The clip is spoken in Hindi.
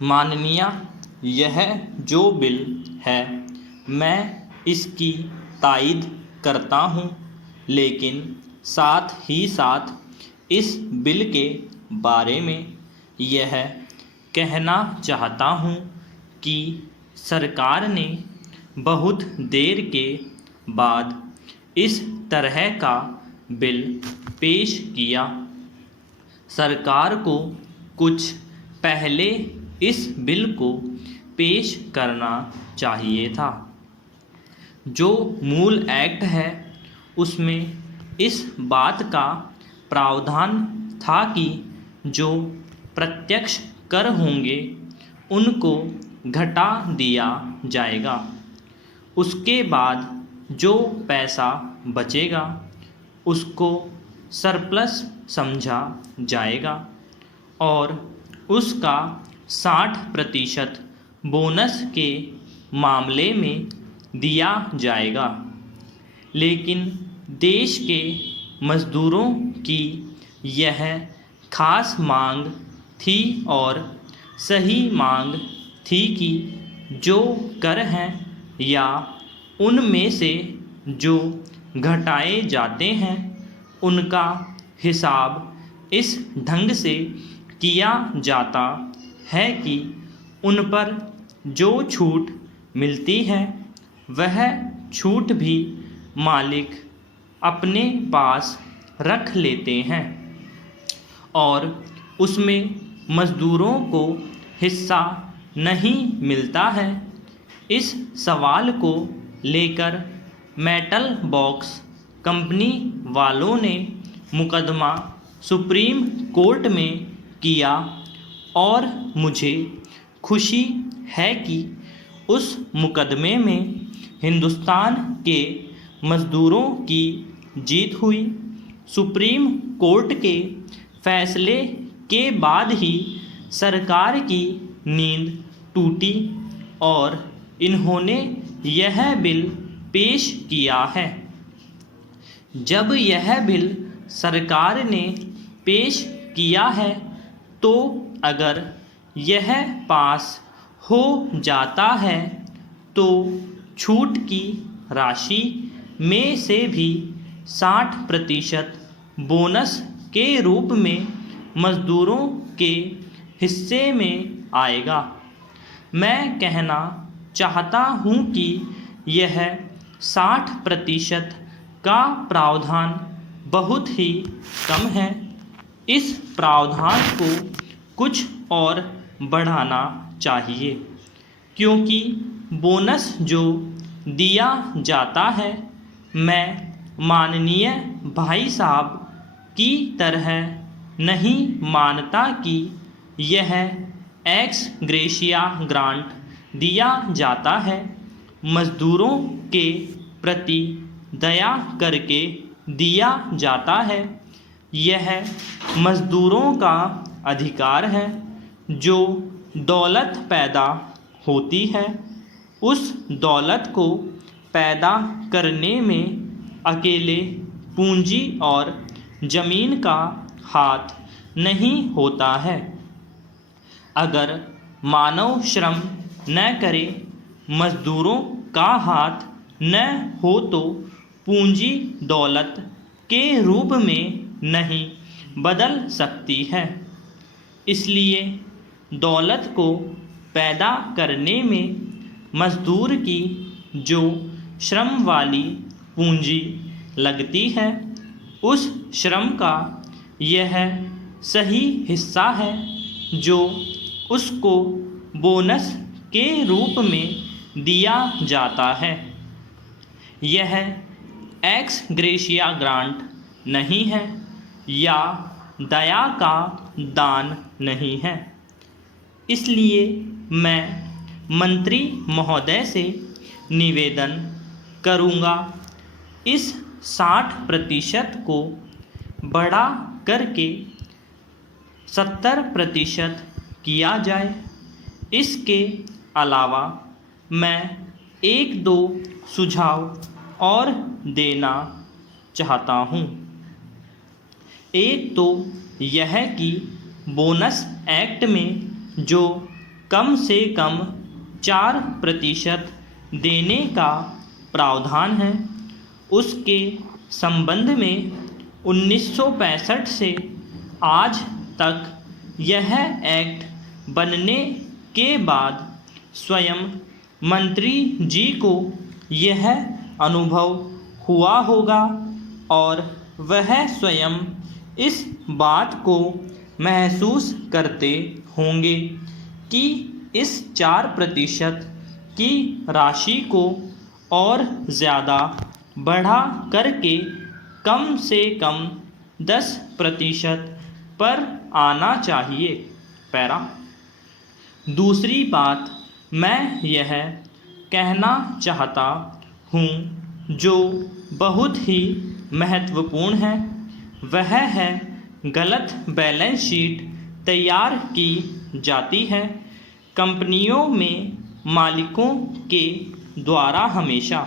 माननीय, यह जो बिल है मैं इसकी तायद करता हूँ, लेकिन साथ ही साथ इस बिल के बारे में यह कहना चाहता हूँ कि सरकार ने बहुत देर के बाद इस तरह का बिल पेश किया। सरकार को कुछ पहले इस बिल को पेश करना चाहिए था। जो मूल एक्ट है उसमें इस बात का प्रावधान था कि जो प्रत्यक्ष कर होंगे उनको घटा दिया जाएगा। उसके बाद जो पैसा बचेगा उसको सरप्लस समझा जाएगा और उसका 60% बोनस के मामले में दिया जाएगा। लेकिन देश के मज़दूरों की यह खास मांग थी और सही मांग थी कि जो कर हैं या उनमें से जो घटाए जाते हैं उनका हिसाब इस ढंग से किया जाता है कि उन पर जो छूट मिलती है वह छूट भी मालिक अपने पास रख लेते हैं और उसमें मज़दूरों को हिस्सा नहीं मिलता है। इस सवाल को लेकर मेटल बॉक्स कंपनी वालों ने मुकदमा सुप्रीम कोर्ट में किया और मुझे खुशी है कि उस मुकदमे में हिंदुस्तान के मज़दूरों की जीत हुई। सुप्रीम कोर्ट के फैसले के बाद ही सरकार की नींद टूटी और इन्होंने यह बिल पेश किया है। जब यह बिल सरकार ने पेश किया है तो अगर यह पास हो जाता है तो छूट की राशि में से भी 60% बोनस के रूप में मज़दूरों के हिस्से में आएगा। मैं कहना चाहता हूँ कि यह 60% का प्रावधान बहुत ही कम है। इस प्रावधान को कुछ और बढ़ाना चाहिए, क्योंकि बोनस जो दिया जाता है मैं माननीय भाई साहब की तरह नहीं मानता कि यह एक्स ग्रेशिया ग्रांट दिया जाता है। मज़दूरों के प्रति दया करके दिया जाता है। यह मज़दूरों का अधिकार है। जो दौलत पैदा होती है उस दौलत को पैदा करने में अकेले पूंजी और ज़मीन का हाथ नहीं होता है। अगर मानव श्रम न करे, मज़दूरों का हाथ न हो तो पूंजी दौलत के रूप में नहीं बदल सकती है। इसलिए दौलत को पैदा करने में मज़दूर की जो श्रम वाली पूंजी लगती है उस श्रम का यह सही हिस्सा है जो उसको बोनस के रूप में दिया जाता है। यह एक्स ग्रेशिया ग्रांट नहीं है या दया का दान नहीं है। इसलिए मैं मंत्री महोदय से निवेदन करूँगा, इस 60% को बढ़ा करके 70% किया जाए। इसके अलावा मैं 1-2 सुझाव और देना चाहता हूँ। एक तो यह कि बोनस एक्ट में जो कम से कम 4% देने का प्रावधान है। उसके संबंध में 1965 से आज तक यह एक्ट बनने के बाद स्वयं मंत्री जी को यह अनुभव हुआ होगा और वह स्वयं इस बात को महसूस करते होंगे कि इस 4% की राशि को और ज़्यादा बढ़ा करके कम से कम 10% पर आना चाहिए। पैरा। दूसरी बात मैं यह कहना चाहता हूँ जो बहुत ही महत्वपूर्ण है, वह है गलत बैलेंस शीट तैयार की जाती है कंपनियों में मालिकों के द्वारा हमेशा।